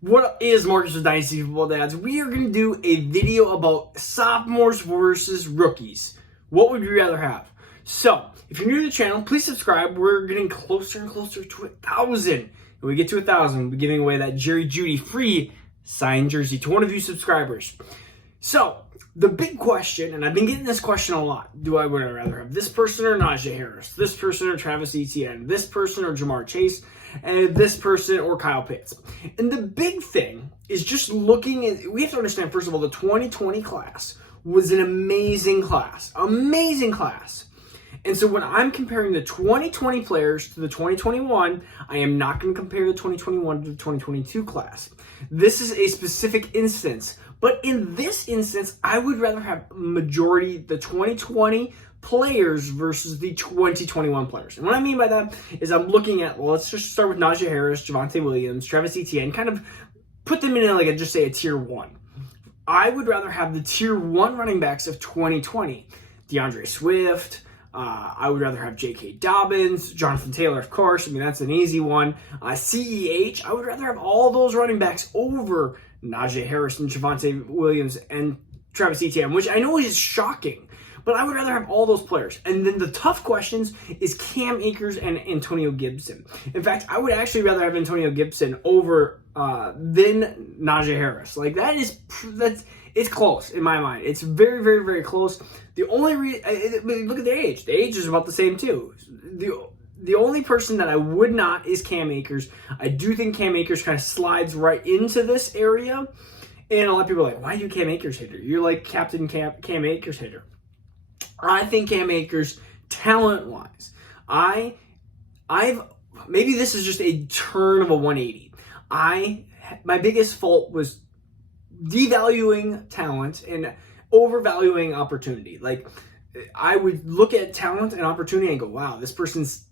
What is Marcus with Dynasty Football Dads? We are going to do a video about sophomores versus rookies. What would you rather have? So, if you're new to the channel, please subscribe. We're getting closer and closer to 1,000. When we get to 1,000, we'll be giving away that Jerry Jeudy free signed jersey to one of you subscribers. So, the big question, and I've been getting this question a lot, would I rather have this person or Najee Harris? This person or Travis Etienne? This person or Jamar Chase? And this person or Kyle Pitts? And the big thing is just looking at, we have to understand, first of all, the 2020 class was an amazing class. Amazing class. And so when I'm comparing the 2020 players to the 2021, I am not going to compare the 2021 to the 2022 class. This is a specific instance. But in this instance, I would rather have majority the 2020 players versus the 2021 players. And what I mean by that is I'm looking at, well, let's just start with Najee Harris, Javonte Williams, Travis Etienne, kind of put them in like just say a tier one. I would rather have the tier one running backs of 2020. DeAndre Swift, I would rather have J.K. Dobbins, Jonathan Taylor, of course. I mean, that's an easy one. CEH, I would rather have all those running backs over Najee Harris and Javonte Williams and Travis Etienne, which I know is shocking, but I would rather have all those players. And then the tough questions is Cam Akers and Antonio Gibson. In fact, I would actually rather have Antonio Gibson over than Najee Harris. Like it's close in my mind. It's very, very, very close. The only look at the age. The age is about the same too. The only person that I would not is Cam Akers. I do think Cam Akers kind of slides right into this area. And a lot of people are like, why are you Cam Akers hitter? You're like Captain Cam Akers hitter. I think Cam Akers, talent-wise, I've maybe this is just a turn of a 180. My biggest fault was devaluing talent and overvaluing opportunity. Like, I would look at talent and opportunity and go, wow, this person's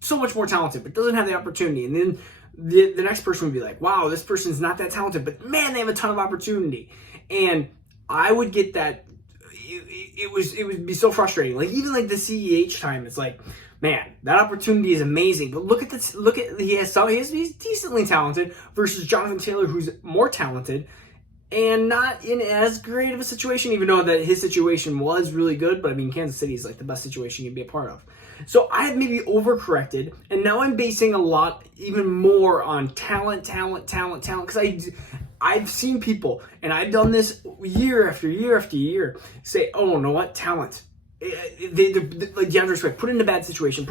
so much more talented, but doesn't have the opportunity. And then the next person would be like, wow, this person's not that talented, but man, they have a ton of opportunity. And I would get that. It would be so frustrating. Like, even like the CEH time, it's like, man, that opportunity is amazing. But look at this. He's decently talented versus Jonathan Taylor, who's more talented and not in as great of a situation, even though that his situation was really good. But I mean, Kansas City is like the best situation you'd be a part of. So I had maybe overcorrected, and now I'm basing a lot even more on talent, because I've seen people, and I've done this year after year after year, say, oh, know what, talent. They like DeAndre Swift, put it in a bad situation,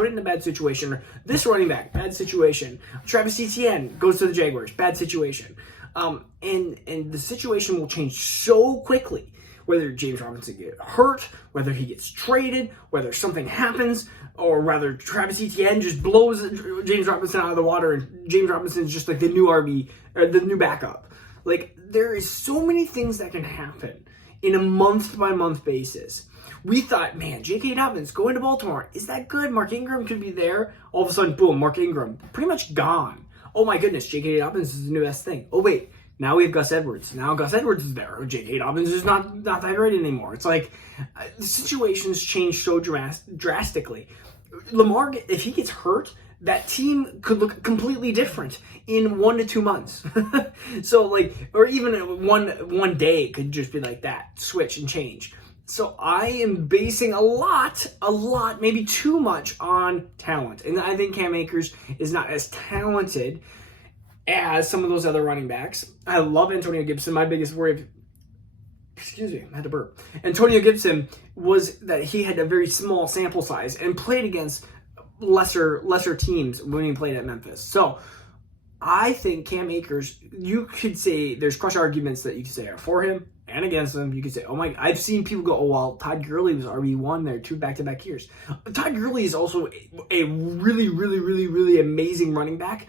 or this running back, bad situation. Travis Etienne goes to the Jaguars, bad situation. And the situation will change so quickly. Whether James Robinson gets hurt, whether he gets traded, whether something happens, or rather Travis Etienne just blows James Robinson out of the water, and James Robinson is just like the new RB, or the new backup. Like, there is so many things that can happen in a month-by-month basis. We thought, man, J.K. Dobbins going to Baltimore, is that good? Mark Ingram could be there. All of a sudden, boom, Mark Ingram pretty much gone. Oh my goodness, J.K. Dobbins is the new best thing. Oh wait, now we have Gus Edwards. Now Gus Edwards is there. J.K. Dobbins is not that great anymore. It's like the situations change so drastically. Lamar, if he gets hurt, that team could look completely different in 1 to 2 months. So like, or even one day could just be like that, switch and change. So I am basing a lot, maybe too much on talent. And I think Cam Akers is not as talented as some of those other running backs. I love Antonio Gibson. My biggest worry, I had to burp. Antonio Gibson was that he had a very small sample size and played against lesser teams when he played at Memphis. So I think Cam Akers, you could say there's crush arguments that you could say are for him and against him. You could say, oh my, I've seen people go, oh, well, Todd Gurley was RB1 there 2 back-to-back years. Todd Gurley is also a really amazing running back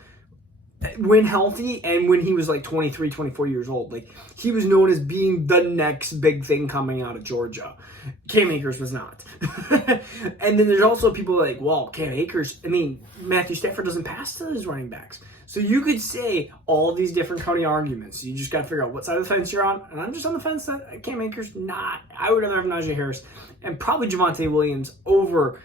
when healthy and when he was like 23, 24 years old. Like, he was known as being the next big thing coming out of Georgia. Cam Akers was not. And then there's also people like, well, Cam Akers, I mean, Matthew Stafford doesn't pass to his running backs. So you could say all these different county arguments. You just got to figure out what side of the fence you're on. And I'm just on the fence that Cam Akers, not. I would rather have Najee Harris and probably Javonte Williams over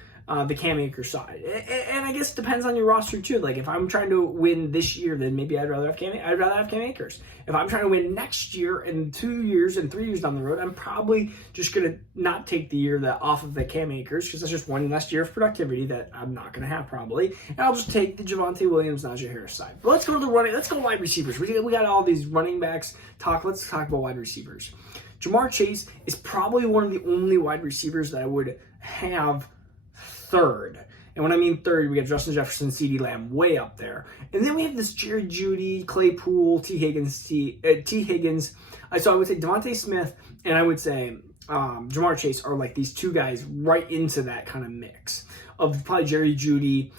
the Cam Akers side. And I guess it depends on your roster too. Like if I'm trying to win this year, then maybe I'd rather have Cam Akers. If I'm trying to win next year and 2 years and 3 years down the road, I'm probably just gonna not take the year that off of the Cam Akers because that's just one less year of productivity that I'm not gonna have probably. And I'll just take the Javonte Williams, Najee Harris side. But let's go to the running. Let's go wide receivers. We got all these running backs talk. Let's talk about wide receivers. Jamar Chase is probably one of the only wide receivers that I would have third. And when I mean third, we have Justin Jefferson, CeeDee Lamb way up there. And then we have this Jerry Jeudy, Claypool, T. Higgins. So I would say Devontae Smith and I would say Jamar Chase are like these two guys right into that kind of mix of probably Jerry Jeudy.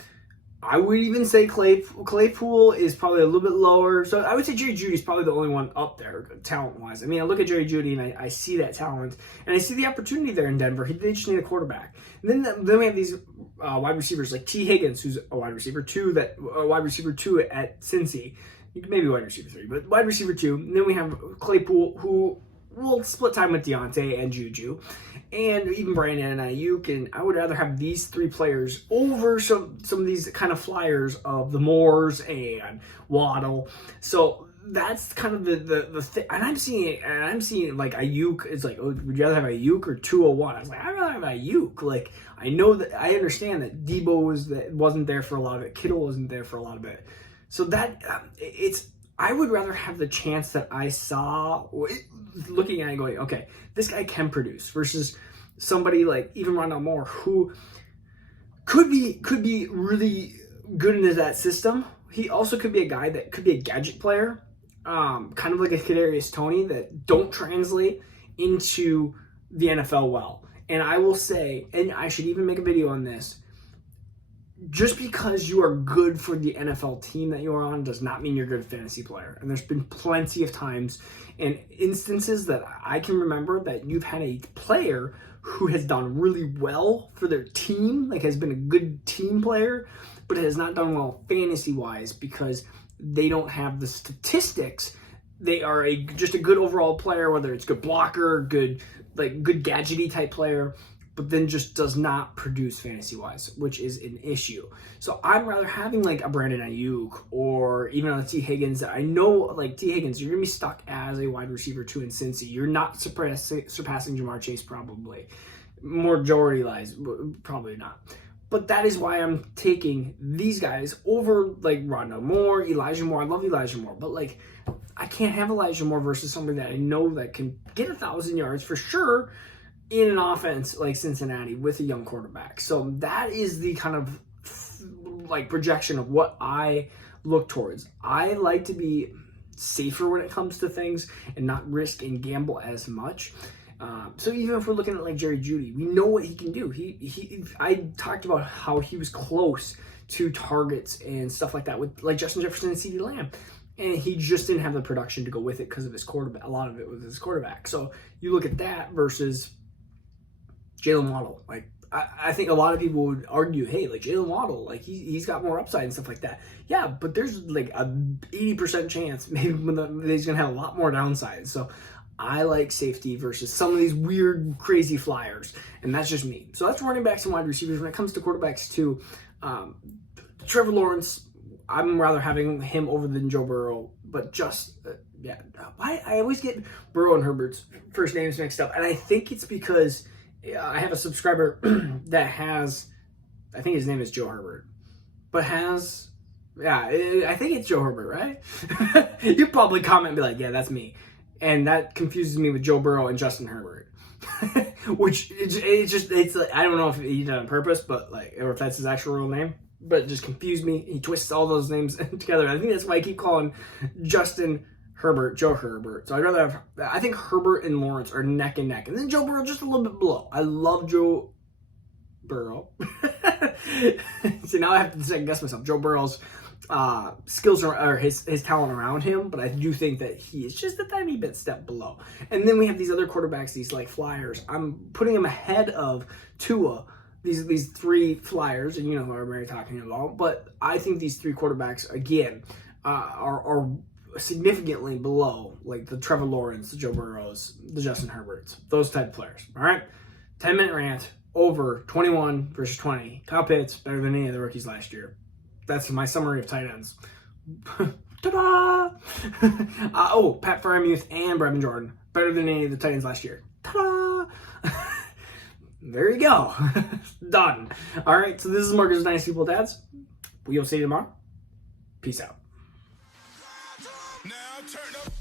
I would even say Claypool is probably a little bit lower. So I would say Jerry Jeudy is probably the only one up there talent-wise. I mean, I look at Jerry Jeudy and I see that talent, and I see the opportunity there in Denver. They just need a quarterback. And then we have these wide receivers like T. Higgins, who's a wide receiver two at Cincy. Maybe wide receiver 3, but wide receiver 2. And then we have Claypool, who will split time with Deontay and Juju, and even Brandon and Ayuk. And I would rather have these 3 players over some of these kind of flyers of the Moores and Waddle. So that's kind of the thing. And I'm seeing like Ayuk. It's like, oh, would you rather have Ayuk or 201? I was like, I'd rather have Ayuk. Like I understand that Debo wasn't there for a lot of it. Kittle wasn't there for a lot of it. So that I would rather have the chance that I saw looking at it going, okay, this guy can produce versus somebody like even Rondale Moore who could be really good into that system. He also could be a guy that could be a gadget player, kind of like a Kadarius Toney that don't translate into the NFL well. And I will say, and I should even make a video on this, just because you are good for the NFL team that you are on does not mean you're a good fantasy player. And there's been plenty of times and instances that I can remember that you've had a player who has done really well for their team, like has been a good team player, but has not done well fantasy-wise because they don't have the statistics. They are just a good overall player, whether it's good blocker, good gadgety type player, but then just does not produce fantasy-wise, which is an issue. So I'd rather having like a Brandon Ayuk or even on a T. Higgins that I know, like T. Higgins, you're going to be stuck as a wide receiver 2 in Cincy. You're not surpassing Jamar Chase probably. Majority lies, probably not. But that is why I'm taking these guys over like Rondale Moore, Elijah Moore. I love Elijah Moore, but like I can't have Elijah Moore versus somebody that I know that can get 1,000 yards for sure in an offense like Cincinnati with a young quarterback. So that is the kind of like projection of what I look towards. I like to be safer when it comes to things and not risk and gamble as much. So even if we're looking at like Jerry Jeudy, we know what he can do. I talked about how he was close to targets and stuff like that with like Justin Jefferson and CeeDee Lamb. And he just didn't have the production to go with it because of his quarterback. A lot of it was his quarterback. So you look at that versus Jalen Waddle. Like I think a lot of people would argue, hey, like Jalen Waddle, like he's got more upside and stuff like that. Yeah, but there's like a 80% chance maybe he's gonna have a lot more downside. So I like safety versus some of these weird, crazy flyers, and that's just me. So that's running backs and wide receivers. When it comes to quarterbacks too, Trevor Lawrence, I'm rather having him over than Joe Burrow, but just why I always get Burrow and Herbert's first names mixed up, and I think it's because I have a subscriber that has, I think his name is Joe Herbert, but has, I think it's Joe Herbert, right? You probably comment and be like, yeah, that's me. And that confuses me with Joe Burrow and Justin Herbert, which it's like, I don't know if he did it on purpose, but like, or if that's his actual real name, but it just confused me. He twists all those names together. I think that's why I keep calling Justin Herbert, Joe Herbert. So I'd rather have, I think Herbert and Lawrence are neck and neck. And then Joe Burrow just a little bit below. I love Joe Burrow. See, now I have to second guess myself. Joe Burrow's skills or his talent around him, but I do think that he is just a tiny bit step below. And then we have these other quarterbacks, these like flyers. I'm putting him ahead of Tua. These 3 flyers, and you know who I'm already talking about. But I think these 3 quarterbacks again are significantly below like the Trevor Lawrence, the Joe Burrows, the Justin Herberts, those type of players. All right, 10-minute rant. over 21 versus 20. Kyle Pitts better than any of the rookies last year. That's my summary of tight ends. Ta-da! Pat Freiermuth and Brevin Jordan better than any of the tight ends last year. Ta-da! There you go. Done. All right, so this is Marcus' Dynasty Football Dads. We'll see you tomorrow. Peace out. Now turn up.